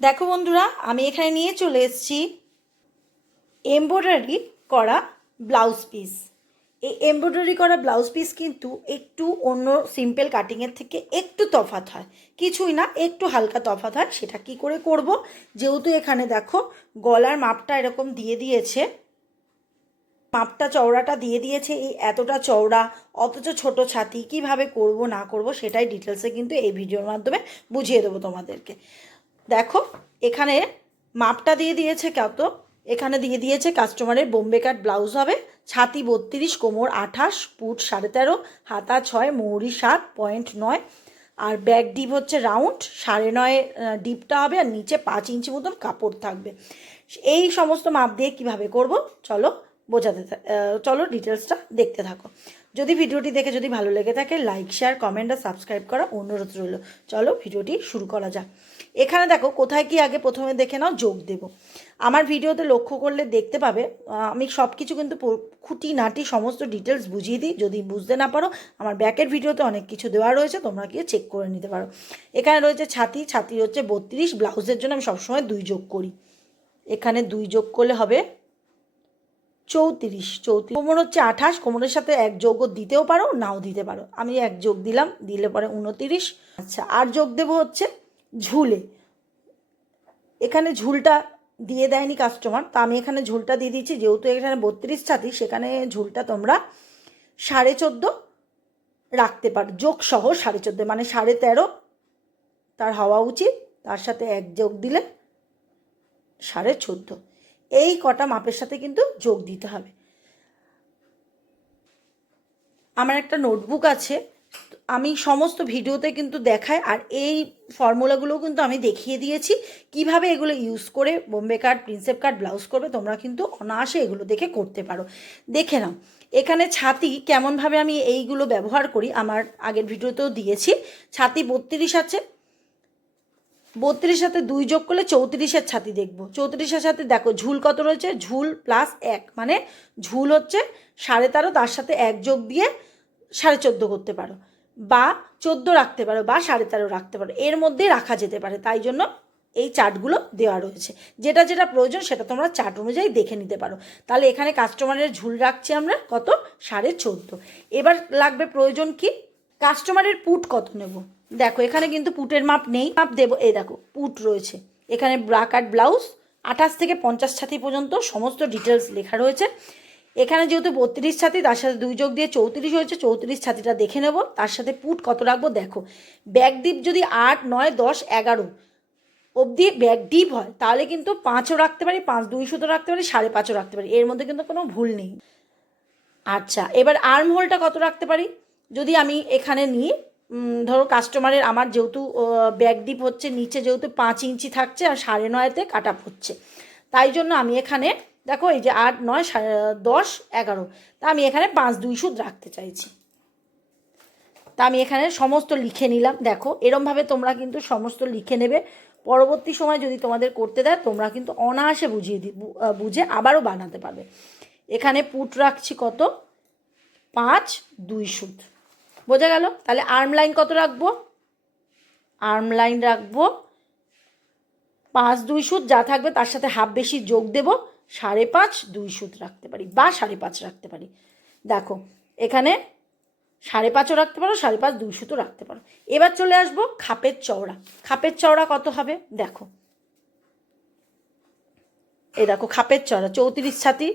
দেখো বন্ধুরা, আমি এখানে নিয়ে চলে এসেছি এমব্রয়ডারি করা ব্লাউজ পিস। এই এমব্রয়ডারি করা ব্লাউজ পিস কিন্তু একটু অন্য সিম্পল কাটিংয়ের থেকে একটু তফাৎ হয়, কিছুই না, একটু হালকা তফাৎ হয়। সেটা কি করে করব, যেহেতু এখানে দেখো গলার মাপটা এরকম দিয়ে দিয়েছে, মাপটা চওড়াটা দিয়ে দিয়েছে এই এতটা চওড়া, অথচ ছোট ছাতি, কিভাবে করব না করব সেটাই ডিটেলসে কিন্তু এই ভিডিওর মাধ্যমে বুঝিয়ে দেবো তোমাদেরকে। দেখো এখানে মাপটা দিয়ে দিয়েছে কত, এখানে দিয়ে দিয়েছে কাস্টমারের বোম্বে কাট ব্লাউজ হবে, ছাতি 32, কোমর 28, পুট 13.5, হাতা 6, মৌরি 7.9, আর ব্যাক ডিপ হচ্ছে রাউন্ড 9.5 ডিপটা হবে, আর নিচে 5 ইঞ্চি মতন কাপড় থাকবে। এই সমস্ত মাপ দিয়ে কিভাবে করব চলো চলো ডিটেলসটা দেখতে থাকো। যদি ভিডিওটি দেখে যদি ভালো লেগে থাকে, লাইক শেয়ার কমেন্ট আর সাবস্ক্রাইব করা অনুরোধ রইল। চলো ভিডিওটি শুরু করা যাক। এখানে দেখো কোথায় কি আগে প্রথমে দেখে নাও, যোগ দেব। আমার ভিডিওতে লক্ষ্য করলে দেখতে পাবে আমি সব কিছু কিন্তু খুঁটিনাটি সমস্ত ডিটেলস বুঝিয়ে দিই। যদি বুঝতে না পারো, আমার ব্যাকের ভিডিওতে অনেক কিছু দেওয়া রয়েছে, তোমরা গিয়ে চেক করে নিতে পারো। এখানে রয়েছে ছাতি হচ্ছে 32, ব্লাউজের জন্য আমি সবসময় 2 যোগ করি। এখানে 2 যোগ করলে হবে 34। কোমর হচ্ছে 28, কোমরের সাথে 1 যোগও দিতেও পারো, নাও দিতে পারো। আমি 1 যোগ দিলাম, দিলে পরে 29। আচ্ছা, আর যোগ দেবো হচ্ছে ঝুলে। এখানে ঝুলটা দিয়ে দেয়নি কাস্টমার, তা আমি এখানে ঝুলটা দিয়ে দিচ্ছি। যেহেতু এখানে 32 ছাতি, সেখানে ঝুলটা তোমরা 14.5 রাখতে পারো, যোগ সহ 14.5, মানে 13.5 তার হওয়া উচিত। তার সাথে 1 যোগ দিলে 14.5। এই কটা মাপের সাথে কিন্তু যোগ দিতে হবে। আমার একটা নোটবুক আছে, আমি সমস্ত ভিডিওতে কিন্তু দেখাই, আর এই ফর্মুলাগুলোও কিন্তু আমি দেখিয়ে দিয়েছি কিভাবে এগুলো ইউজ করে বোম্বে কাট প্রিন্সেপ কাট ব্লাউজ করবে। তোমরা কিন্তু অনায়াসে এগুলো দেখে করতে পারো। দেখে নাও এখানে ছাতি কেমনভাবে আমি এইগুলো ব্যবহার করি, আমার আগের ভিডিওতেও দিয়েছি। ছাতি 32 আছে, 32 সাথে 2 যোগ করলে 34-এর ছাতি দেখবো। 34-এর সাথে দেখো ঝুল কত রয়েছে, ঝুল প্লাস 1, মানে ঝুল হচ্ছে 13.5, তার সাথে 1 যোগ দিয়ে 14.5 করতে পারো, বা 14 রাখতে পারো, বা 13.5 রাখতে পারো, এর মধ্যেই রাখা যেতে পারে। তাই জন্য এই চার্টগুলো দেওয়া রয়েছে, যেটা যেটা প্রয়োজন সেটা তোমরা চার্ট অনুযায়ী দেখে নিতে পারো। তাহলে এখানে কাস্টমারের ঝুল রাখছি আমরা কত, 14.5। এবার লাগবে প্রয়োজন কি, কাস্টমারের পুট কত নেব। দেখো এখানে কিন্তু পুটের মাপ নেই, মাপ দেবো। এই দেখো পুট রয়েছে এখানে, ব্রা কাট ব্লাউজ 28 থেকে 50 ছাতি পর্যন্ত সমস্ত ডিটেলস লেখা রয়েছে। এখানে যেহেতু 32 ছাতি, তার সাথে 2 যোগ দিয়ে 34 হয়েছে, 34 ছাতিটা দেখে নেব। তার সাথে পুট কত রাখবো, দেখো ব্যাক ডিপ যদি 8, 9, 10, 11 অবধি ব্যাক ডিপ হয়, তাহলে কিন্তু 5ও রাখতে পারি, 5 2 সুতো রাখতে পারি, 5.5ও রাখতে পারি, এর মধ্যে কিন্তু কোনো ভুল নেই। আচ্ছা, এবার আর্ম হোলটা কত রাখতে পারি, যদি আমি এখানে নিই, ধরো কাস্টমারের, আমার যেহেতু ব্যাক ডিপ হচ্ছে নিচে, যেহেতু 5 ইঞ্চি থাকছে আর 9.5-তে কাট আপ হচ্ছে, তাই জন্য আমি এখানে দেখো এই যে 8, 9, 10, 11, তা আমি এখানে 5 2 সুত রাখতে চাইছি। তা আমি এখানে সমস্ত লিখে নিলাম। দেখো এরমভাবে তোমরা কিন্তু সমস্ত লিখে নেবে। পরবর্তী সময় যদি তোমাদের করতে দেয়, তোমরা কিন্তু অনায়াসে বুঝে আবারও বানাতে পারবে। এখানে পুট রাখছি কত, 5 2 সুত, বোঝা গেল। তাহলে আর্ম লাইন কত রাখবো, আর্ম লাইন রাখবো 5 2 সুত, যা থাকবে তার সাথে হাফ বেশি যোগ দেব, 5.5 2 সুত রাখতে পারি, বা 5.5 রাখতে পারি। দেখো এখানে 5.5ও রাখতে পারো, 5.5 2 সুতো রাখতে পারো। এবার চলে আসবো খাপের চওড়া। খাপের চওড়া কত হবে, দেখো এই দেখো খাপের চওড়া 34 ছাতি,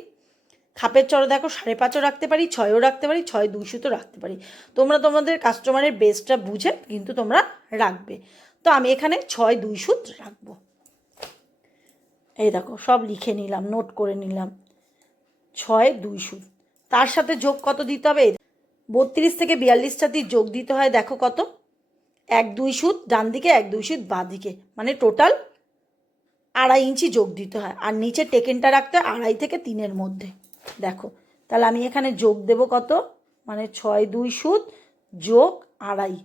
খাপের চওড়া দেখো 5.5ও রাখতে পারি, 6ও রাখতে পারি, 6 2 সুতো রাখতে পারি। তোমরা তোমাদের কাস্টমারের বেসটা বুঝে কিন্তু তোমরা রাখবে। তো আমি এখানে 6 2 সুত রাখবো। এই দেখো সব লিখে নিলাম, নোট করে নিলাম, 6 2 সুত। তার সাথে যোগ কত দিতে হবে, 32 থেকে 42 ছাতি যোগ দিতে হয়। দেখো কত, 1 2 সুত ডান দিকে, 1 2 সুত বাঁ দিকে, মানে টোটাল 2.5 ইঞ্চি যোগ দিতে হয়। আর নিচে টেকেনটা রাখতে হয় 2.5 থেকে 3-এর মধ্যে। দেখো তাহলে আমি এখানে যোগ দেব কত, মানে 6 2 সুত যোগ 2.5,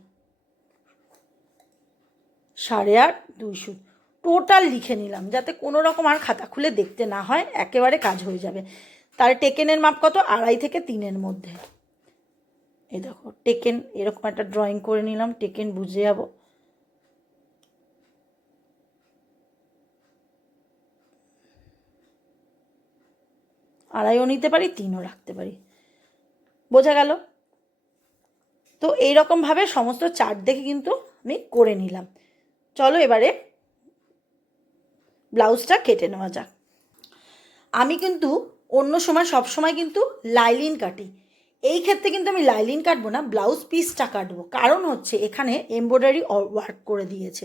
8.5 2 সুত টোটাল লিখে নিলাম, যাতে কোনো রকম আর খাতা খুলে দেখতে না হয়, একেবারে কাজ হয়ে যাবে। তাহলে টেকেনের মাপ কত, 2.5 থেকে 3-এর মধ্যে। এই দেখো টেকেন এরকম একটা ড্রয়িং করে নিলাম, টেকেন বুঝে যাব। 2.5ও নিতে পারি, 3ও রাখতে পারি। বোঝা গেল? তো এইরকমভাবে সমস্ত চার্ট দেখে কিন্তু আমি করে নিলাম। চলো এবারে ব্লাউজটা কেটে নেওয়া যাক। আমি কিন্তু অন্য সময় সব সময় কিন্তু লাইলিন কাটি, এই ক্ষেত্রে কিন্তু আমি লাইলিন কাটবো না, ব্লাউজ পিসটা কাটবো। কারণ হচ্ছে এখানে এমব্রয়ডারি ওয়ার্ক করে দিয়েছে,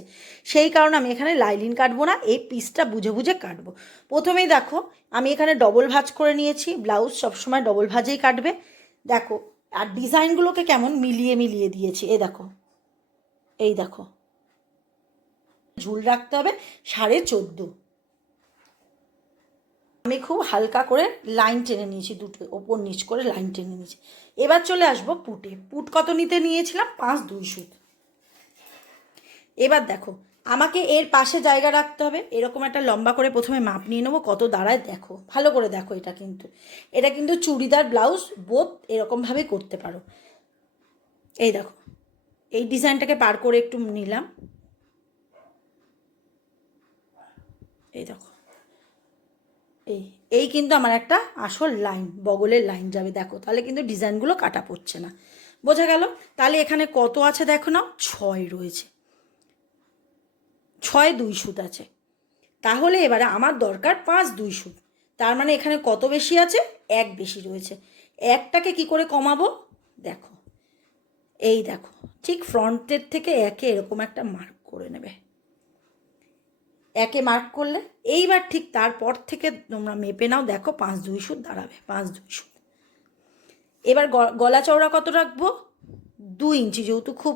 সেই কারণে আমি এখানে লাইলিন কাটবো না, এই পিসটা বুঝে বুঝে কাটবো। প্রথমেই দেখো আমি এখানে ডবল ভাঁজ করে নিয়েছি, ব্লাউজ সবসময় ডবল ভাঁজেই কাটবে। দেখো আর ডিজাইনগুলোকে কেমন মিলিয়ে মিলিয়ে দিয়েছি, এই দেখো ঝুল রাখতে হবে 14.5। আমি খুব হালকা করে লাইন টেনে নিয়েছি, দুটো ওপর নিচ করে লাইন টেনে নিয়েছি। এবার চলে আসবো পুটে। পুট কত নিতে নিয়েছিলাম? 5 2 সুত। এবার দেখো আমাকে এর পাশে জায়গা রাখতে হবে, এরকম একটা লম্বা করে প্রথমে মাপ নিয়ে নেবো কত দাঁড়ায়। দেখো ভালো করে দেখো, এটা কিন্তু চুড়িদার ব্লাউজ বোথ এরকমভাবে করতে পারো। এই দেখো এই ডিজাইনটাকে পার করে একটু নিলাম, এই দেখো এই কিন্তু আমার একটা আসল লাইন, বগলের লাইন যাবে। দেখো তাহলে কিন্তু ডিজাইনগুলো কাটা পড়ছে না। বোঝা গেল? তাহলে এখানে কত আছে দেখো না, 6 রয়েছে, 6 2 সুত আছে। তাহলে এবারে আমার দরকার 5 2 সুত। তার মানে এখানে কত বেশি আছে? 1 বেশি রয়েছে। একটাকে কি করে কমাবো? দেখো এই দেখো ঠিক ফ্রন্টের থেকে একে এরকম একটা মার্ক করে নেবে, একে মার্ক করলে এইবার ঠিক তারপর থেকে তোমরা মেপে নাও, দেখো 5 2 সুত দাঁড়াবে, 5 2 সুত। এবার গলা চওড়া কত রাখবো? 2 ইঞ্চি, যেহেতু খুব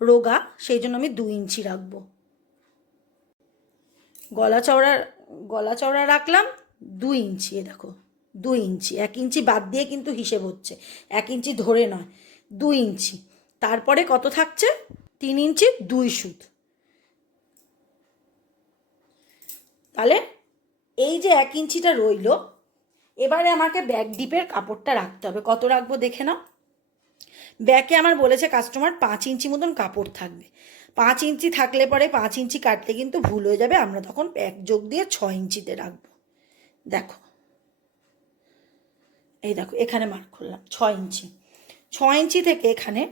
রোগা সেই জন্য আমি 2 ইঞ্চি রাখবো। গলা চওড়া রাখলাম 2 ইঞ্চি। এ দেখো 2 ইঞ্চি, 1 ইঞ্চি বাদ দিয়ে কিন্তু হিসেব হচ্ছে, 1 ইঞ্চি ধরে নয়, 2 ইঞ্চি। তারপরে কত থাকছে? 3 ইঞ্চি 2 সুত। তাহলে এই যে 1 ইঞ্চিটা রইল, এবারে আমাকে ব্যাক ডিপের কাপড়টা রাখতে হবে। কত রাখবো দেখে নাও। ব্যাকে আমার বলেছে কাস্টমার 5 ইঞ্চি মতন কাপড় থাকবে। 5 ইঞ্চি থাকলে পরে 5 ইঞ্চি কাটলে কিন্তু ভুল হয়ে যাবে, আমরা তখন ব্যাক যোগ দিয়ে 6 ইঞ্চিতে রাখবো। দেখো এই দেখো এখানে মার্ক করলাম 6 ইঞ্চি। 6 ইঞ্চি থেকে এখানে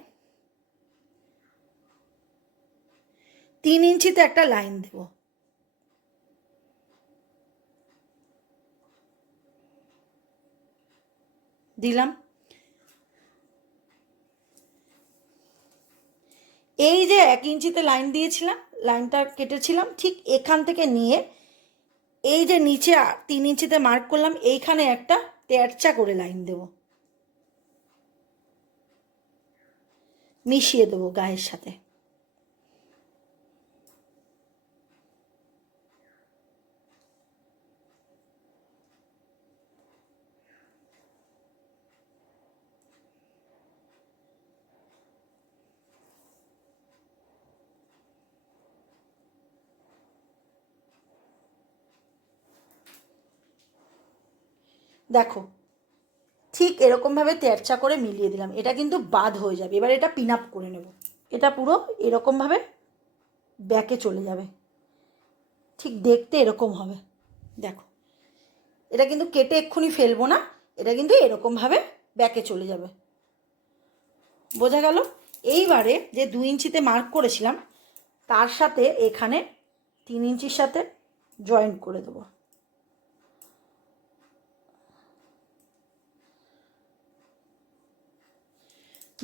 3 ইঞ্চিতে একটা লাইন দেব, দিলাম। এই যে 1 ইঞ্চিতে লাইন দিয়েছিলাম, লাইনটা কেটেছিলাম, ঠিক এখান থেকে নিয়ে এই যে নিচে 3 ইঞ্চিতে মার্ক করলাম, এইখানে একটা তেরচা করে লাইন দেব, মিশিয়ে দেবো গায়ের সাথে। দেখো ঠিক এরকমভাবে তেরচা করে মিলিয়ে দিলাম, এটা কিন্তু বাদ হয়ে যাবে। এবার এটা পিন আপ করে নেব, এটা পুরো এরকমভাবে ব্যাকে চলে যাবে, ঠিক দেখতে এরকম হবে। দেখো এটা কিন্তু কেটে এক্ষুনি ফেলবো না, এটা কিন্তু এরকমভাবে ব্যাকে চলে যাবে। বোঝা গেল? এইবারে যে 2 ইঞ্চিতে মার্ক করেছিলাম তার সাথে এখানে 3 ইঞ্চির সাথে জয়েন্ট করে দেবো,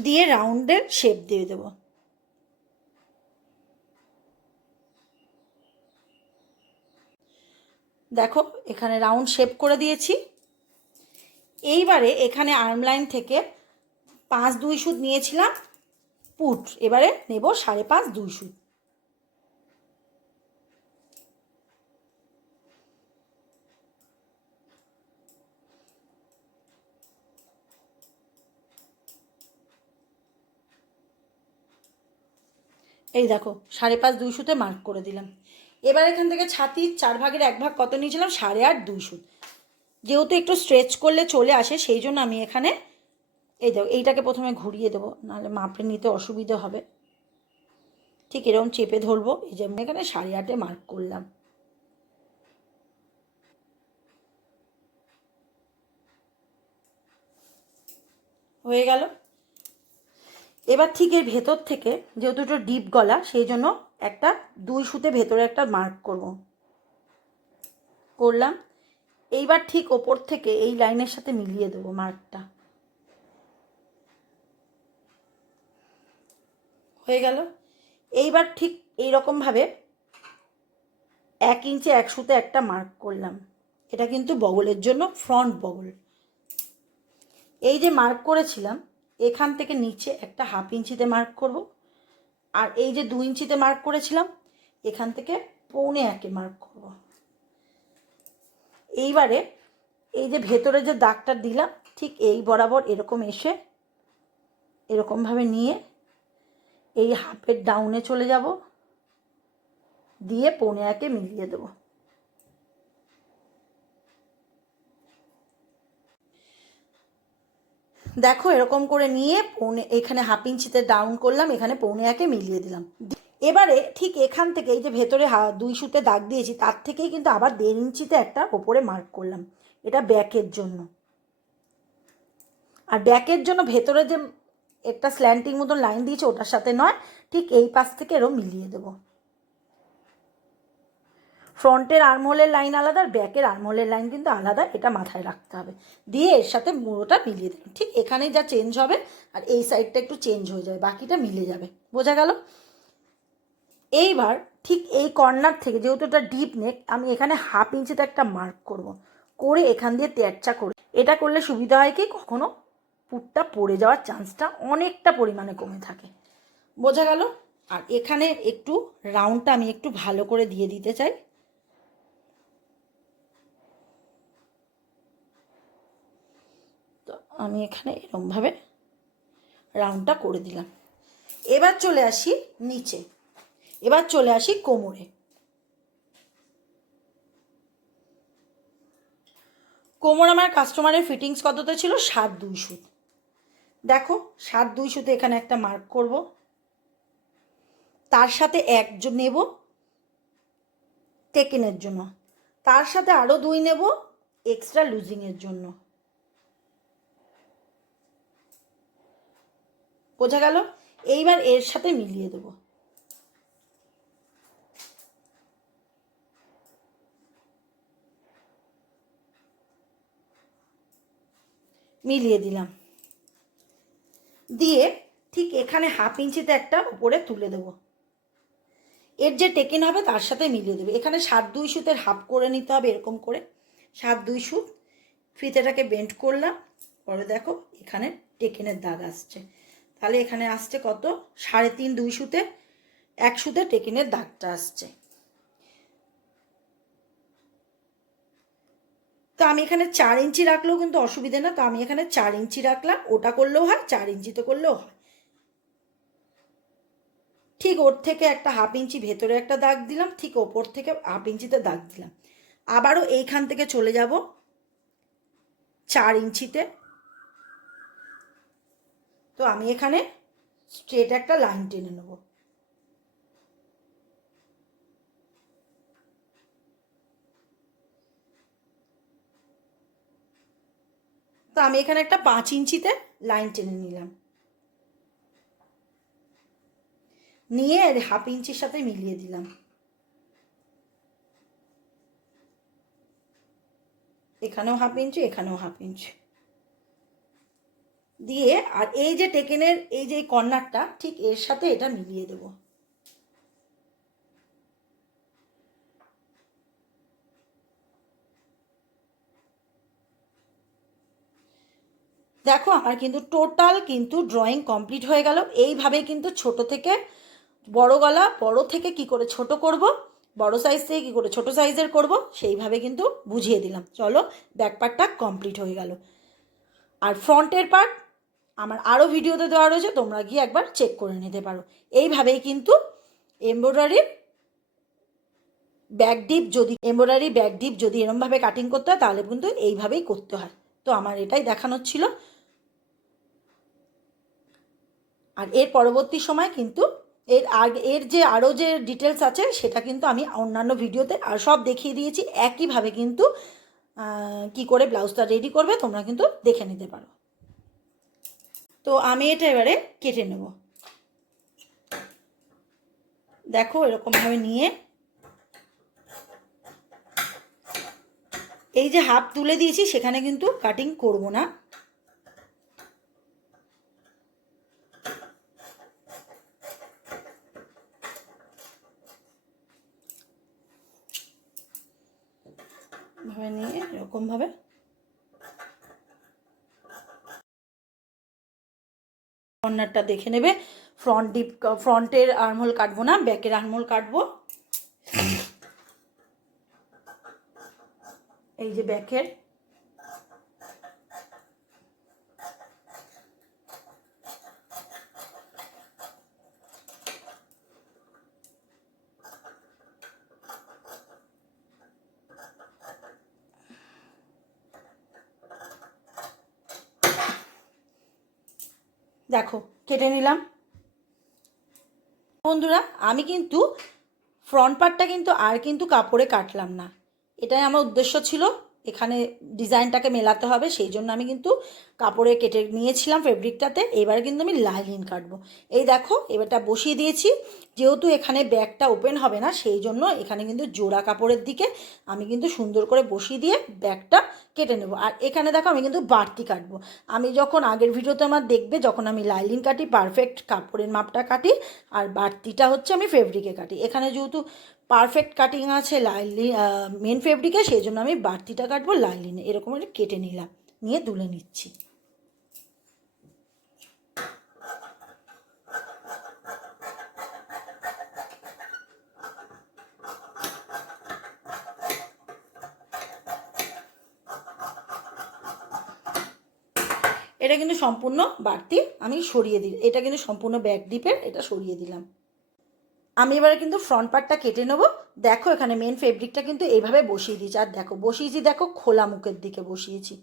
দিয়ে রাউন্ডের শেপ দিয়ে দেবো। দেখো এখানে রাউন্ড শেপ করে দিয়েছি। এইবারে এখানে আর্ম লাইন থেকে 5 2 সুত নিয়েছিলাম পুট, এবারে নেব 5.5 2 সুত। এই দেখো 5.5 2 সুতে মার্ক করে দিলাম। এবার এখান থেকে ছাতির 4 ভাগের 1 ভাগ কত নিয়েছিলাম? 8.5 2 সুত। যেহেতু একটু স্ট্রেচ করলে চলে আসে সেই জন্য আমি এখানে এই দেখো এইটাকে প্রথমে ঘুরিয়ে দেবো, নাহলে মাপে নিতে অসুবিধা হবে। ঠিক এরকম চেপে ধরবো, এই যে আমি এখানে 8.5 মার্ক করলাম। হয়ে গেল। এবার ঠিক এর ভেতর থেকে যেহেতু একটু ডিপ গলা, সেই জন্য একটা 2 সুতে ভেতরে একটা মার্ক করলাম। এইবার ঠিক ওপর থেকে এই লাইনের সাথে মিলিয়ে দেবো মার্কটা। হয়ে গেল। এইবার ঠিক এইরকমভাবে 1 ইঞ্চি 1 সুতে একটা মার্ক করলাম। এটা কিন্তু বগলের জন্য, ফ্রন্ট বগল। এই যে মার্ক করেছিলাম, এখান থেকে নিচে একটা 1/2 ইঞ্চিতে মার্ক করব। আর এই যে 2 ইঞ্চিতে মার্ক করেছিলাম, এখান থেকে 1.25 মার্ক করব। এইবারে এই যে ভেতরে যে দাগটা দিলাম, ঠিক এই বরাবর এরকম এসে এরকমভাবে নিয়ে এই হাফের ডাউনে চলে যাব, দিয়ে 1.25 মিলিয়ে দেবো। দেখো এরকম করে নিয়ে এখানে 1/2 ইঞ্চিতে ডাউন করলাম, এখানে 1.25 মিলিয়ে দিলাম। এবারে ঠিক এখান থেকে এই যে ভেতরে 2 সুতে দাগ দিয়েছি, তার থেকেই কিন্তু আবার 1.5 ইঞ্চিতে একটা ওপরে মার্ক করলাম। এটা ব্যাকের জন্য। আর ব্যাকের জন্য ভেতরে যে একটা স্ল্যান্টিং মতন লাইন দিয়েছে, ওটার সাথে নয়, ঠিক এই পাশ থেকে এরকম মিলিয়ে দেবো। ফ্রন্টের আর্মহোলের লাইন আলাদা, আর ব্যাকের আর্মহোলের লাইন কিন্তু আলাদা, এটা মাথায় রাখতে হবে। দিয়ে এর সাথে মুড়োটা মিলিয়ে দেবেন। ঠিক এখানেই যা চেঞ্জ হবে, আর এই সাইডটা একটু চেঞ্জ হয়ে যাবে, বাকিটা মিলে যাবে। বোঝা গেল? এইবার ঠিক এই কর্নার থেকে, যেহেতু এটা ডিপ নেক, আমি এখানে 1/2 ইঞ্চিতে একটা মার্ক করব, করে এখান দিয়ে তেরচা করে। এটা করলে সুবিধা হয় কি, কখনো পুটটা পড়ে যাওয়ার চান্সটা অনেকটা পরিমাণে কমে থাকে। বোঝা গেল? আর এখানে একটু রাউন্ডটা আমি একটু ভালো করে দিয়ে দিতে চাই। তো আমি এখানে এরকমভাবে রাউন্ডটা করে দিলাম। এবার চলে আসি নিচে, এবার চলে আসি কোমরে। কোমর আমার কাস্টমারের ফিটিংস কততে ছিল? 7/2 সুত। দেখো 7/2 সুতে এখানে একটা মার্ক করব, তার সাথে 1 নেব টেকেনের জন্য, তার সাথে আরও 2 নেব এক্সট্রা লুজিংয়ের জন্য। বোঝা গেল? এইবার এর সাথে মিলিয়ে দেব। মিলিয়ে দিলাম, দিয়ে ঠিক এখানে 1/2 ইঞ্চিতে একটা উপরে তুলে দেব। এর যে টেকেন হবে তার সাথে মিলিয়ে দেবে। এখানে 7/2 সুতের হাফ করে নিতে হবে, এরকম করে 7/2 সুত। ফিতেটাকে বেন্ড করলাম, পরে দেখো এখানে টেকেনের দাগ আসছে। তাহলে এখানে আসছে কত? 3.5 2 সুতে 1 সুতে টেকেনের দাগটা আসছে। তো আমি এখানে 4 ইঞ্চি রাখলেও কিন্তু অসুবিধে না, তো আমি এখানে 4 ইঞ্চি রাখলাম। ওটা করলেও হয়, 4 ইঞ্চিতে করলেও হয়। ঠিক ওর থেকে একটা 1/2 ইঞ্চি ভেতরে একটা দাগ দিলাম, ঠিক ওপর থেকে 1/2 ইঞ্চিতে দাগ দিলাম। আবারও এইখান থেকে চলে যাব 4 ইঞ্চিতে। তো আমি এখানে স্ট্রেট একটা লাইন টেনে নেব। তো আমি এখানে একটা 5 ইঞ্চিতে লাইন টেনে নিলাম, নিয়ে 1/2 ইঞ্চির সাথে মিলিয়ে দিলাম। এখানেও 1/2 ইঞ্চি, এখানেও 1/2 ইঞ্চি দিয়ে, আর এই যে টেকেনের এই যে কর্নারটা, ঠিক এর সাথে এটা মিলিয়ে দেব। দেখো আমার কিন্তু টোটাল কিন্তু ড্রয়িং কমপ্লিট হয়ে গেল। এইভাবে কিন্তু ছোট থেকে বড় গলা, বড় থেকে কি করে ছোট করব, বড় সাইজ থেকে কি করে ছোট সাইজের করব, সেইভাবে কিন্তু বুঝিয়ে দিলাম। চলো ব্যাক পার্টটা কমপ্লিট হয়ে গেল। আর ফ্রন্টের পার্ট আমার আরও ভিডিওতে দেওয়া রয়েছে, তোমরা গিয়ে একবার চেক করে নিতে পারো। এইভাবেই কিন্তু এমব্রয়ডারির ব্যাক ডিপ যদি এরমভাবে কাটিং করতে হয়, তাহলে কিন্তু এইভাবেই করতে হয়। তো আমার এটাই দেখানোর ছিল। আর এর পরবর্তী সময় কিন্তু এর যে আরও যে ডিটেলস আছে, সেটা কিন্তু আমি অন্যান্য ভিডিওতে আর সব দেখিয়ে দিয়েছি। একইভাবে কিন্তু কি করে ব্লাউজটা রেডি করবে তোমরা কিন্তু দেখে নিতে পারো। তো আমি এটা এবারে কেটে নেব। দেখো এরকমভাবে নিয়ে এই যে হাফ তুলে দিয়েছি সেখানে কিন্তু কাটিং করব না, ভাবে নিয়ে এরকমভাবে কর্নারটা দেখে নেবে। ফ্রন্টের আর্মহোল কাটবো না, ব্যাকের আর্মহোল কাটবো। এই যে ব্যাকের, দেখো কেটে নিলাম। বন্ধুরা আমি কিন্তু ফ্রন্ট পার্টটা কিন্তু আর কিন্তু কাপড়ে কাটলাম না, এটাই আমার উদ্দেশ্য ছিল, এখানে ডিজাইনটাকে মেলাতে হবে, সেই জন্য আমি কিন্তু কাপড়ে কেটে নিয়েছিলাম ফেব্রিকটাতে। এবার কিন্তু আমি লাইনিং কাটবো। এই দেখো এবারটা বসিয়ে দিয়েছি, যেহেতু এখানে ব্যাকটা ওপেন হবে না সেই জন্য এখানে কিন্তু জোড়া কাপড়ের দিকে আমি কিন্তু সুন্দর করে বসিয়ে দিয়ে ব্যাকটা কেটে নেব। আর এখানে দেখো আমি কিন্তু বাড়তি কাটবো। আমি যখন আগের ভিডিওতে আমার দেখবে যখন আমি লাইনিং কাটি পারফেক্ট কাপড়ের মাপটা কাটি, আর বাড়তিটা হচ্ছে আমি ফেব্রিকে কাটি। এখানে যেহেতু পারফেক্ট কাটিং আছে লাইলিন মেন ফেব্রিকে, সেই জন্য আমি বাড়তিটা কাটবো লাইলিনে। এরকম করে কেটে নিলাম, নিয়ে তুলে নিচ্ছি। এটা কিন্তু সম্পূর্ণ বাড়তি আমি সরিয়ে দিই, এটা কিন্তু সম্পূর্ণ ব্যাক ডিপের, এটা সরিয়ে দিলাম। আমি এবারে কিন্তু ফ্রন্ট পার্টটা কেটে নেবো। দেখো এখানে মেন ফেব্রিকটা কিন্তু এইভাবে বসিয়ে দিয়েছি, আর দেখো বসিয়েছি, দেখো খোলা মুখের দিকে বসিয়েছি।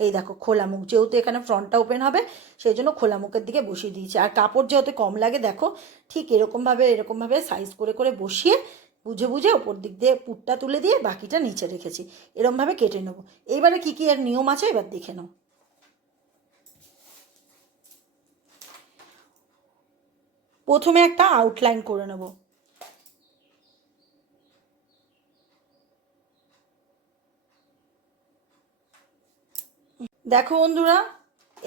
এই দেখো খোলা মুখ, যেহেতু এখানে ফ্রন্টটা ওপেন হবে সেই জন্য খোলা মুখের দিকে বসিয়ে দিয়েছি। আর কাপড় যেহেতু কম লাগে দেখো ঠিক এরকমভাবে সাইজ করে করে বসিয়ে বুঝে বুঝে ওপর দিক দিয়ে পুটটা তুলে দিয়ে বাকিটা নিচে রেখেছি। এরকমভাবে কেটে নেবো। এইবারে কী কী এর নিয়ম আছে এবার দেখে নাও। প্রথমে একটা আউটলাইন করে নেব। দেখো বন্ধুরা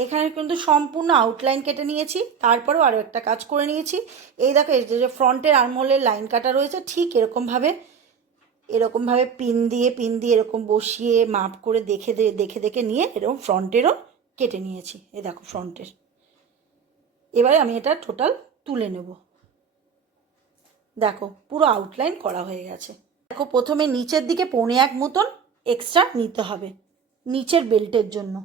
এখানে কিন্তু সম্পূর্ণ আউটলাইন কেটে নিয়েছি, তারপরেও আরও একটা কাজ করে নিয়েছি। এই দেখো এই যে ফ্রন্টের আর্মহোলের লাইন কাটা রয়েছে, ঠিক এরকমভাবে পিন দিয়ে এরকম বসিয়ে মাপ করে দেখে দেখে নিয়ে এরকম ফ্রন্টেরও কেটে নিয়েছি। এই দেখো ফ্রন্টের। এবারে আমি এটা টোটাল তুলে নেব। দেখো পুরো আউটলাইন করা হয়ে গেছে। দেখো প্রথমে নিচের দিকে 1.25 মতন এক্সট্রা নিতে হবে নিচের বেল্টের জন্য।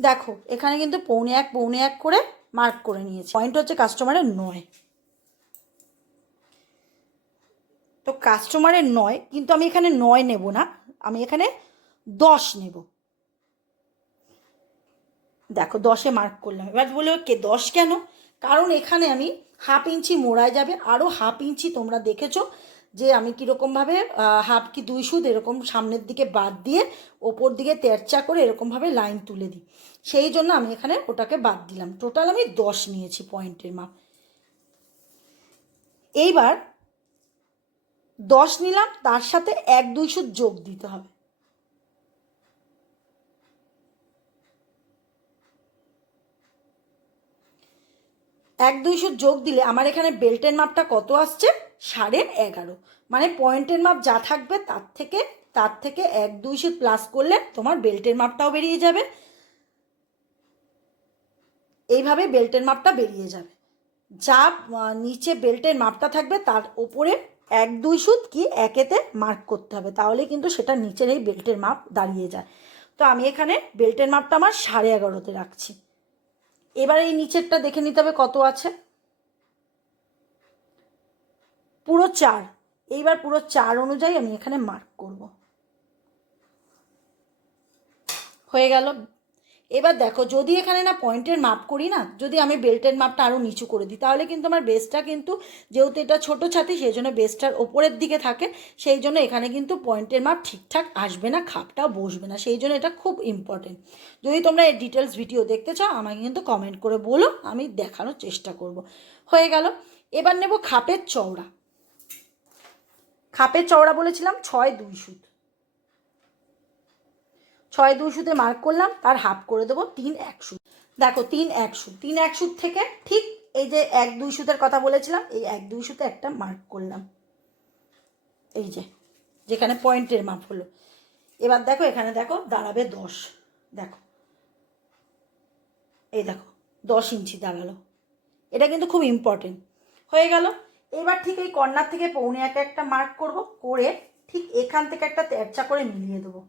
দেখো এখানে কিন্তু 1.25 করে মার্ক করে নিয়েছি। পয়েন্ট হচ্ছে কাস্টমারের 9, তো কাস্টমারের 9 কিন্তু আমি এখানে 9 নেব না, আমি এখানে 10 নেব। দেখো 10-এ মার্ক করলাম। এবার বলে কে 10 কেন? কারণ এখানে আমি হাফ ইঞ্চি মোড়ায় যাবে, আরও হাফ ইঞ্চি তোমরা দেখেছো যে আমি কীরকমভাবে হাফ কি 2 সুত এরকম সামনের দিকে বাদ দিয়ে ওপর দিকে তেরচা করে এরকমভাবে লাইন তুলে দিই, সেই জন্য আমি এখানে ওটাকে বাদ দিলাম। টোটাল আমি 10 নিয়েছি পয়েন্টের মাপ। এইবার 10 নিলাম, তার সাথে 1-2 সুত যোগ দিতে হবে। 1-2 সুত যোগ দিলে আমার এখানে বেল্টের মাপটা কত আসছে? 11.5। মানে পয়েন্টের মাপ যা থাকবে তার থেকে 1-2 সুত প্লাস করলে তোমার বেল্টের মাপটাও বেরিয়ে যাবে। এইভাবে বেল্টের মাপটা বেরিয়ে যাবে। যা নিচে বেল্টের মাপটা থাকবে তার ওপরে 1-2 সুত কি 1-এতে মার্ক করতে হবে, তাহলে কিন্তু সেটা নিচের এই বেল্টের মাপ দাঁড়িয়ে যায়। তো আমি এখানে বেল্টের মাপটা আমার 11.5-তে রাখছি। এবার এই নিচেরটা দেখে নিতে হবে কত আছে, পুরো 4। এইবার পুরো 4 অনুযায়ী আমি এখানে মার্ক করব। হয়ে গেল। এবার দেখো, যদি এখানে না পয়েন্টের মাপ করি না, যদি আমি বেল্টের মাপটা আরও নিচু করে দিই, তাহলে কিন্তু আমার বেসটা কিন্তু, যেহেতু এটা ছোটো ছাতি সেই জন্য বেসটার ওপরের দিকে থাকে, সেই জন্য এখানে কিন্তু পয়েন্টের মাপ ঠিকঠাক আসবে না, খাপটাও বসবে না। সেই জন্য এটা খুব ইম্পর্টেন্ট। যদি তোমরা এর ডিটেলস ভিডিও দেখতে চাও আমাকে কিন্তু কমেন্ট করে বলো, আমি দেখানোর চেষ্টা করব। হয়ে গেল। এবার নেব খাপের চওড়া। খাপের চওড়া বলেছিলাম 6-2 সুত। 6-2 সুতে মার্ক করলাম, তার হাফ করে দেবো 3-1 সুত। দেখো 3-1 সুত, 3-1 সুত থেকে ঠিক এই যে 1-2 সুতের কথা বলেছিলাম, এই 1-2 সুতে একটা মার্ক করলাম, এই যে যেখানে পয়েন্টের মাপ হলো। এবার দেখো এখানে দেখো দাঁড়াবে 10, দেখো এই দেখো 10 ইঞ্চি দাঁড়ালো। এটা কিন্তু খুব ইম্পর্টেন্ট। হয়ে গেল। এবার ঠিক এই কর্নার থেকে 1.25 একটা মার্ক করব, করে ঠিক এখান থেকে একটা তেরচা করে মিলিয়ে দেবো।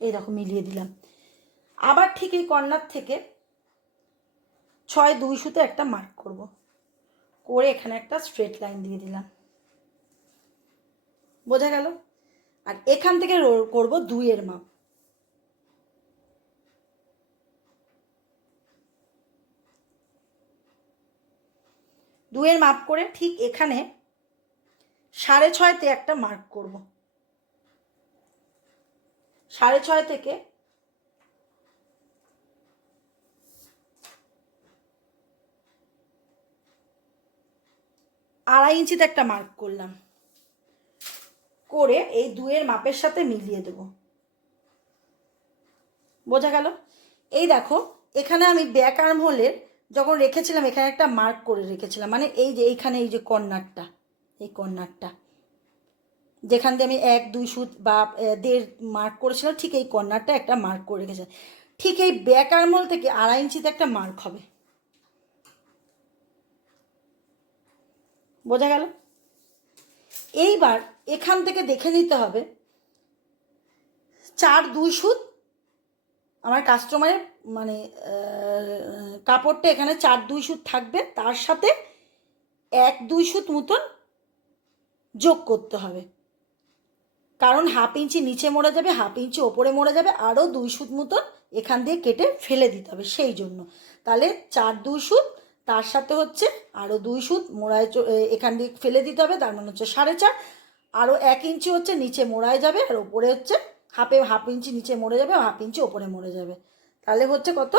এই দেখো মিলিয়ে দিলাম। আবার ঠিক এই কর্নার থেকে 6-2 সুতে একটা মার্ক করব, করে এখানে একটা স্ট্রেট লাইন দিয়ে দিলাম। বোঝা গেল? আর এখান থেকে করব 2-এর মাপ। দুয়ের মাপ করে ঠিক এখানে 6.5-তে একটা মার্ক করব। 6.5 থেকে আড়াই ইঞ্চিতে একটা মার্ক করলাম, করে এই 2-এর মাপের সাথে মিলিয়ে দেব। বোঝা গেল? এই দেখো এখানে আমি ব্যাক আর্ম হোলের যখন রেখেছিলাম এখানে একটা মার্ক করে রেখেছিলাম, মানে এই যে এইখানে এই যে কর্নারটা, এই কর্নারটা যেখান দিয়ে আমি 1-2 সুত বা 1.5 মার্ক করেছিলাম, ঠিক এই কর্নারটা একটা মার্ক করে রেখেছিলাম। ঠিক এই ব্যাক আর্ম হোল থেকে আড়াই ইঞ্চিতে একটা মার্ক হবে। বোঝা গেল? এইবার এখান থেকে দেখে নিতে হবে 4-2 সুত আমার কাস্টমারের, মানে কাপড়টা এখানে 4-2 সুত থাকবে, তার সাথে 1-2 সুত মতন যোগ করতে হবে, কারণ হাফ ইঞ্চি নিচে মরে যাবে, হাফ ইঞ্চি ওপরে মরে যাবে, আরও 2 সুত মতন এখান দিয়ে কেটে ফেলে দিতে হবে। সেই জন্য তাহলে 4-2 সুত, তার সাথে হচ্ছে আরও 2 সুত মোড়ায় এখান দিয়ে ফেলে দিতে হবে, তার মানে হচ্ছে 4.5, আরও 1 ইঞ্চি হচ্ছে নিচে মোড়ায় যাবে, আর ওপরে হচ্ছে হাফ ইঞ্চি নিচে মরে যাবে, হাফ ইঞ্চি ওপরে মরে যাবে। তাহলে হচ্ছে কত?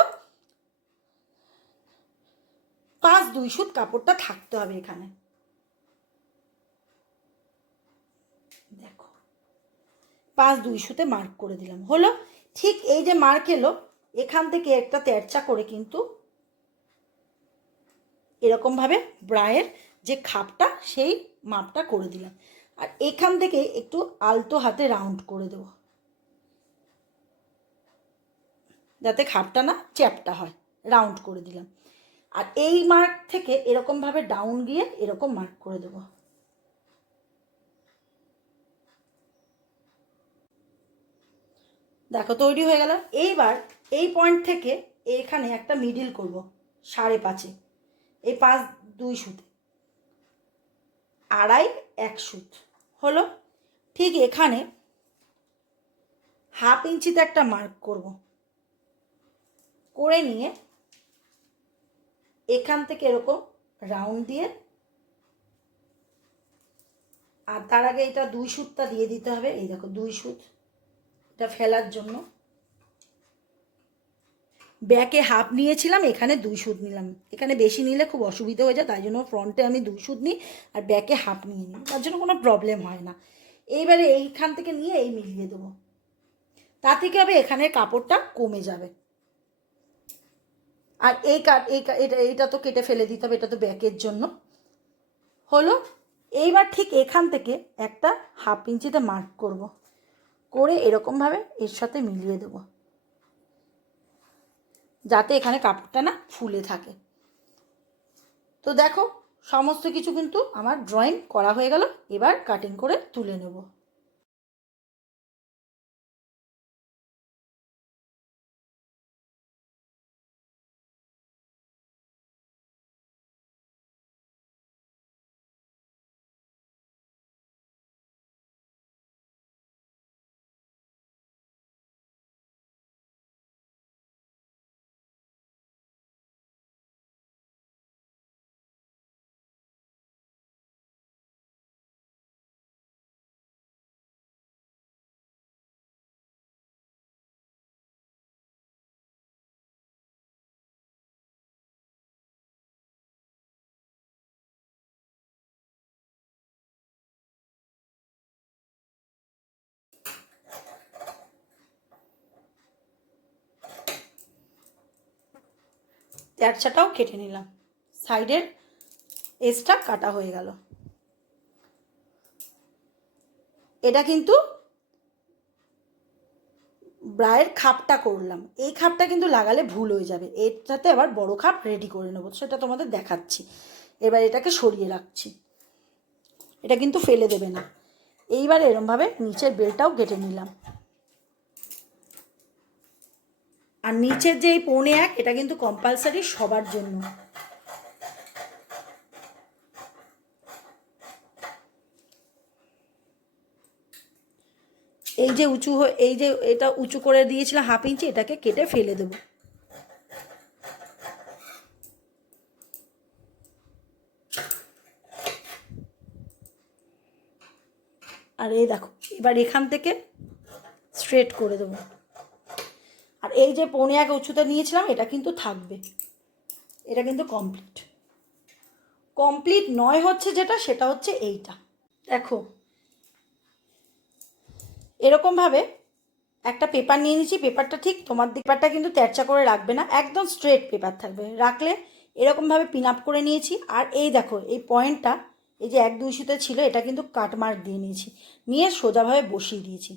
5-2 সুত কাপড়টা থাকতে হবে এখানে। দেখো 5-2 সুতে মার্ক করে দিলাম, হলো। ঠিক এই যে মার্ক এলো, এখান থেকে একটা তেরচা করে কিন্তু এরকমভাবে ব্রায়ের যে খাপটা সেই মাপটা করে দিলাম। আর এখান থেকে একটু আলতো হাতে রাউন্ড করে দেব, যাতে খাপটা না চ্যাপটা হয়, রাউন্ড করে দিলাম। আর এই মার্ক থেকে এরকমভাবে ডাউন গিয়ে এরকম মার্ক করে দেব। দেখো তৈরি হয়ে গেল। এইবার এই পয়েন্ট থেকে এখানে একটা মিডিল করব 5.5, এই 5-2 সুতে 2.5-1 সুত হলো। ঠিক এখানে হাফ ইঞ্চিতে একটা মার্ক করব, করে নিয়ে এখান থেকে এরকম রাউন্ড দিয়ে, আর তার আগে এটা 2 সুতটা দিয়ে দিতে হবে। এই দেখো 2 সুত, এটা ফেলার জন্য ব্যাকে হাফ নিয়েছিলাম, এখানে 2 সুত নিলাম। এখানে বেশি নিলে খুব অসুবিধা হয়ে যায়, তাই জন্য ফ্রন্টে আমি 2 সুত নিই আর ব্যাকে হাফ নিয়ে নিই, তার জন্য কোনো প্রবলেম হয় না। এইবারে এইখান থেকে নিয়ে এই মিলিয়ে দেবো, তা থেকে হবে এখানে কাপড়টা কমে যাবে। আর এটা তো কেটে ফেলে দিতে হবে, এটা তো ব্যাকের জন্য হলো। এইবার ঠিক এখান থেকে একটা হাফ ইঞ্চিতে মার্ক করব, করে এরকমভাবে এর সাথে মিলিয়ে দেবো, যাতে এখানে কাপড়টা না ফুলে থাকে। তো দেখো সমস্ত কিছু কিন্তু আমার ড্রয়িং করা হয়ে গেল। এবার কাটিং করে তুলে নেব। তেরচাটাও কেটে নিলাম, সাইডের এজটা কাটা হয়ে গেল। এটা কিন্তু ব্রায়ের খাপটা করলাম, এই খাপটা কিন্তু লাগালে ভুল হয়ে যাবে, এর সাথে আবার বড় খাপ রেডি করে নেবো, সেটা তোমাদের দেখাচ্ছি। এবার এটাকে সরিয়ে রাখছি, এটা কিন্তু ফেলে দেবে না। এইবার এরমভাবে নিচের বেলটাও কেটে নিলাম। আর নিচের যে এই 1.25 এটা কিন্তু কম্পালসারি সবার জন্য। এই যে এই যে এটা উঁচু করে দিয়েছিলাম 1/2 ইঞ্চি, এটাকে কেটে ফেলে দেবো। আর এই দেখো, এবার এখান থেকে স্ট্রেট করে দেবো। আর এই যে 1.25 উঁচুতে নিয়েছিলাম এটা কিন্তু থাকবে, এটা কিন্তু কমপ্লিট নয় হচ্ছে যেটা, সেটা হচ্ছে এইটা। দেখো এরকমভাবে একটা পেপার নিয়ে নিচ্ছি, পেপারটা ঠিক তোমার পেপারটা কিন্তু তেরচা করে রাখবে না, একদম স্ট্রেট পেপার থাকবে, রাখলে এরকমভাবে পিন আপ করে নিয়েছি। আর এই দেখো এই পয়েন্টটা, এই যে 1-2 ইস্যুতে ছিল, এটা কিন্তু কাটমার্ক দিয়ে নিয়েছি, নিয়ে সোজাভাবে বসিয়ে দিয়েছি।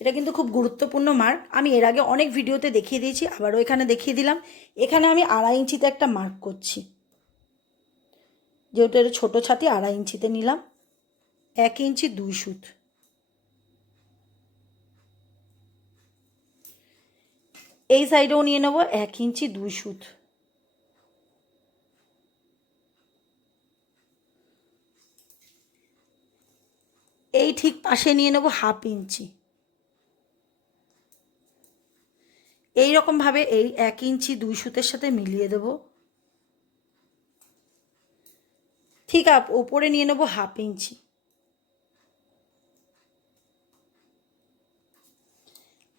এটা কিন্তু খুব গুরুত্বপূর্ণ মার্ক, আমি এর আগে অনেক ভিডিওতে দেখিয়ে দিয়েছি, আবারও এখানে দেখিয়ে দিলাম। এখানে আমি 2.5 ইঞ্চিতে একটা মার্ক করছি, যেহেতু এটা ছোটো ছাতি, 2.5 ইঞ্চিতে নিলাম। 1 ইঞ্চি 2 সুত, এই সাইডেও নিয়ে নেবো 1 ইঞ্চি 2 সুত। এই ঠিক পাশে নিয়ে নেবো 1/2 ইঞ্চি। এইরকমভাবে এই 1 ইঞ্চি 2 সুতের সাথে মিলিয়ে দেবো। ঠিক ওপরে নিয়ে নেবো 1/2 ইঞ্চি।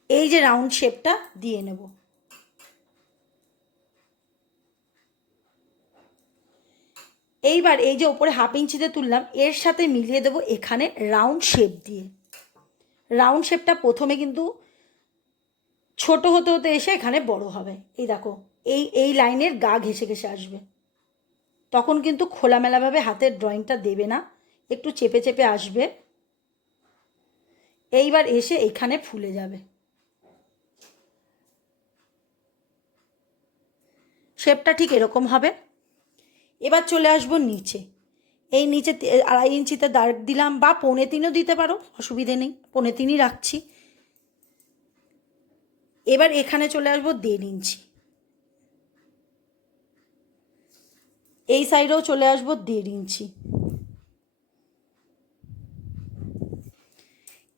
এই যে রাউন্ড শেপটা দিয়ে নেব। এইবার এই যে ওপরে 1/2 ইঞ্চিতে তুললাম, এর সাথে মিলিয়ে দেবো এখানে রাউন্ড শেপ দিয়ে। রাউন্ড শেপটা প্রথমে কিন্তু ছোট হতে হতে এসে এখানে বড় হবে। এই দেখো এই লাইনের গা ঘেঁষে ঘেঁষে আসবে, তখন কিন্তু খোলামেলাভাবে হাতের ড্রয়িংটা দেবে না, একটু চেপে চেপে আসবে। এইবার এসে এখানে ফুলে যাবে, শেপটা ঠিক এরকম হবে। এবার চলে আসবো নিচে, এই নিচে 2.5 ইঞ্চিতে দাগ দিলাম, বা 3.25ও দিতে পারো, অসুবিধে নেই, 3.25ই রাখছি। এবার এখানে চলে আসবো 1.5 ইঞ্চি, এই সাইডেও চলে আসবো 1.5 ইঞ্চি।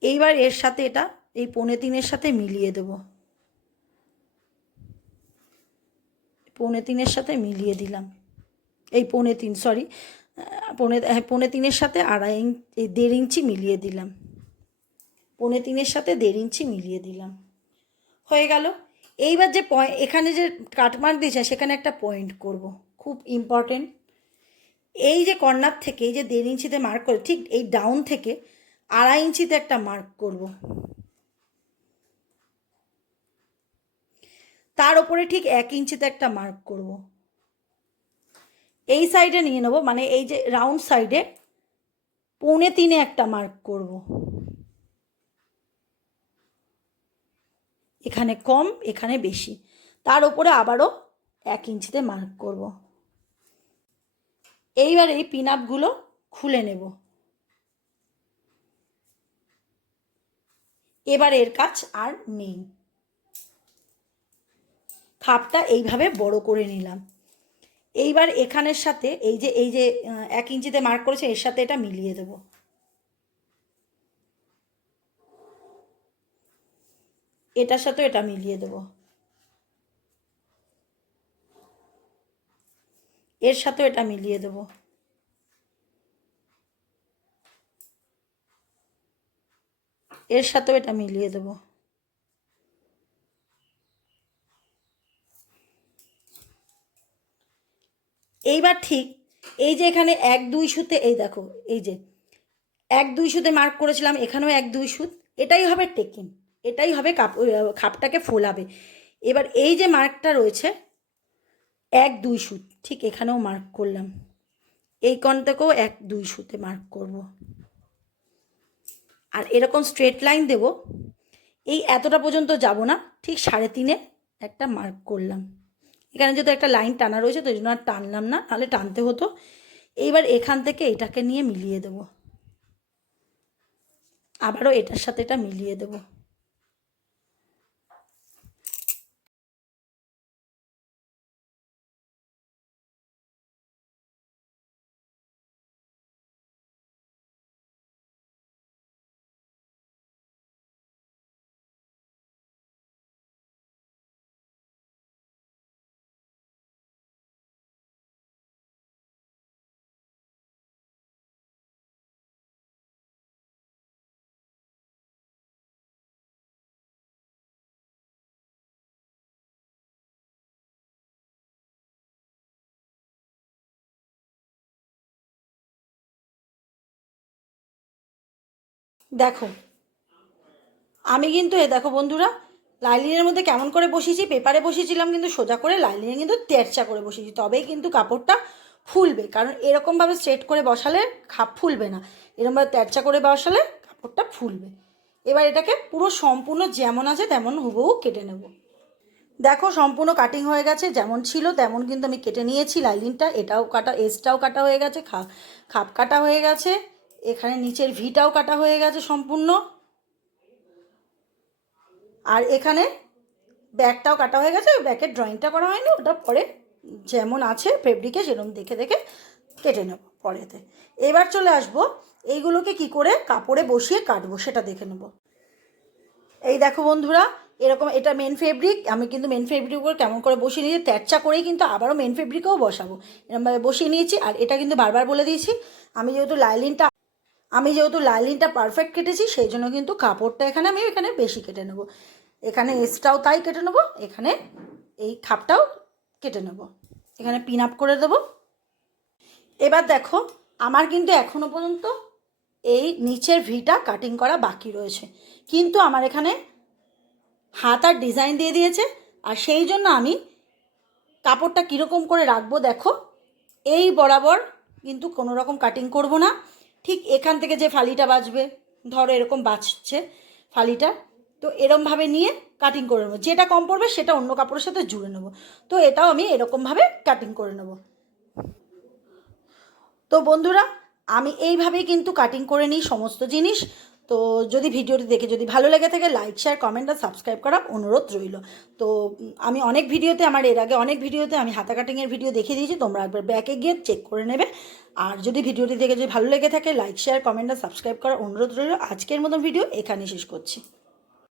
এইবার এর সাথে এটা এই 3.25-এর সাথে মিলিয়ে দেবো, 3.25-এর সাথে মিলিয়ে দিলাম, এই 3.25 সরি 3.25-এর সাথে 1.5 ইঞ্চি মিলিয়ে দিলাম, 3.25-এর সাথে 1.5 ইঞ্চি মিলিয়ে দিলাম, হয়ে গেল। এইবার যে এখানে যে কাটমার্ক দিয়েছে সেখানে একটা পয়েন্ট করব, খুব ইম্পর্টেন্ট। এই যে কর্নার থেকে এই যে 1.5 ইঞ্চিতে মার্ক করে, ঠিক এই ডাউন থেকে 2.5 ইঞ্চিতে একটা মার্ক করব, তার ওপরে ঠিক 1 ইঞ্চিতে একটা মার্ক করব। এই সাইডে নিয়ে নেব, মানে এই যে রাউন্ড সাইডে 3.25-এ একটা মার্ক করব, এখানে কম এখানে বেশি, তার ওপরে আবারও 1 ইঞ্চিতে মার্ক করব। এইবার এই পিন আপগুলো খুলে নেব। এবার এর কাজ আর নেই, খাপটা এইভাবে বড় করে নিলাম। এইবার এখানের সাথে এই যে 1 ইঞ্চিতে মার্ক করেছে এর সাথে এটা মিলিয়ে দেব, এটার সাথে এটা মিলিয়ে দেব, এর সাথেও এটা মিলিয়ে দেব, এর সাথেও এটা মিলিয়ে দেব। এইবার ঠিক এই যে এখানে 1-2 সুতে, এই দেখো এই যে 1-2 সুতে মার্ক করেছিলাম, এখানেও 1-2 সুত, এটাই হবে টেকিং, এটাই হবে খাপটাকে ফোলাবে। এবার এই যে মার্কটা রয়েছে 1-2 সুত, ঠিক এখানেও মার্ক করলাম, এই কণটাকেও 1-2 সুতে মার্ক করব। আর এরকম স্ট্রেট লাইন দেব, এই এতটা পর্যন্ত যাব না, ঠিক 3.5-এ একটা মার্ক করলাম। এখানে যেহেতু একটা লাইন টানা রয়েছে তো এই জন্য আর টানলাম না, নাহলে টানতে হতো। এইবার এখান থেকে এটাকে নিয়ে মিলিয়ে দেব, আবারও এটার সাথে এটা মিলিয়ে দেব। দেখো আমি কিন্তু দেখো বন্ধুরা, লাইলিনের মধ্যে কেমন করে বসিয়েছি, পেপারে বসিয়েছিলাম কিন্তু সোজা করে, লাইলিনে কিন্তু তেরচা করে বসিয়েছি, তবেই কিন্তু কাপড়টা ফুলবে। কারণ এরকমভাবে স্ট্রেট করে বসালে খাপ ফুলবে না, এরকমভাবে তেরচা করে বসালে কাপড়টা ফুলবে। এবার এটাকে পুরো সম্পূর্ণ যেমন আছে তেমন হুবহু কেটে নেব। দেখো সম্পূর্ণ কাটিং হয়ে গেছে, যেমন ছিল তেমন কিন্তু আমি কেটে নিয়েছি লাইলিনটা। এটাও কাটা, এসটাও কাটা হয়ে গেছে, খাপ কাটা হয়ে গেছে, এখানে নিচের ভিটাও কাটা হয়ে গেছে সম্পূর্ণ, আর এখানে ব্যাকটাও কাটা হয়ে গেছে। ব্যাকের ড্রয়িংটা করা হয়নি, ওটা পরে যেমন আছে ফেব্রিকে সেরকম দেখে দেখে কেটে নেব পরেতে। এবার চলে আসবো এইগুলোকে কি করে কাপড়ে বসিয়ে কাটবো সেটা দেখে নেব। এই দেখো বন্ধুরা, এরকম এটা মেন ফেব্রিক, আমি কিন্তু মেন ফেব্রিক উপর কেমন করে বসিয়ে নিয়েছি, তেরচা করেই কিন্তু আবারও মেন ফেব্রিকেও বসাবো, এরকমভাবে বসিয়ে নিয়েছি। আর এটা কিন্তু বারবার বলে দিয়েছি, আমি যেহেতু লাইলিনটা পারফেক্ট কেটেছি সেই জন্য কিন্তু কাপড়টা আমি এখানে বেশি কেটে নেব। এখানে এসটাও তাই কেটে নেব, এখানে এই খাপটাও কেটে নেব, এখানে পিন আপ করে দেব। এবার দেখো আমার কিন্তু এখনও পর্যন্ত এই নিচের ভিটা কাটিং করা বাকি রয়েছে, কিন্তু আমার এখানে হাত আর ডিজাইন দিয়ে দিয়েছে। আর সেই জন্য আমি কাপড়টা কীরকম করে রাখবো দেখো, এই বরাবর কিন্তু কোনো রকম কাটিং করব না, ঠিক এখান থেকে যে ফালিটা বাঁচবে, ধরো এরকম বাঁচছে ফালিটা, তো এরমভাবে নিয়ে কাটিং করে নেবো, যেটা কম পড়বে সেটা অন্য কাপড়ের সাথে জুড়ে নেবো। তো এটাও আমি এরকমভাবে কাটিং করে নেব। তো বন্ধুরা আমি এইভাবেই কিন্তু কাটিং করে নিই সমস্ত জিনিস। তো যদি ভিডিওটি দেখে যদি ভালো লেগে থাকে লাইক শেয়ার কমেন্ট আর সাবস্ক্রাইব করা অনুরোধ রইল। তো আমি অনেক ভিডিওতে, আমার এর আগে অনেক ভিডিওতে আমি হাতা কাটিংয়ের ভিডিও দেখিয়ে দিয়েছি, তোমরা একবার ব্যাকে গিয়ে চেক করে নেবে। আর যদি ভিডিওটি দেখে যদি ভালো লেগে থাকে লাইক শেয়ার কমেন্ট আর সাবস্ক্রাইব করার অনুরোধ রইল। আজকের মতন ভিডিও এখানেই শেষ করছি।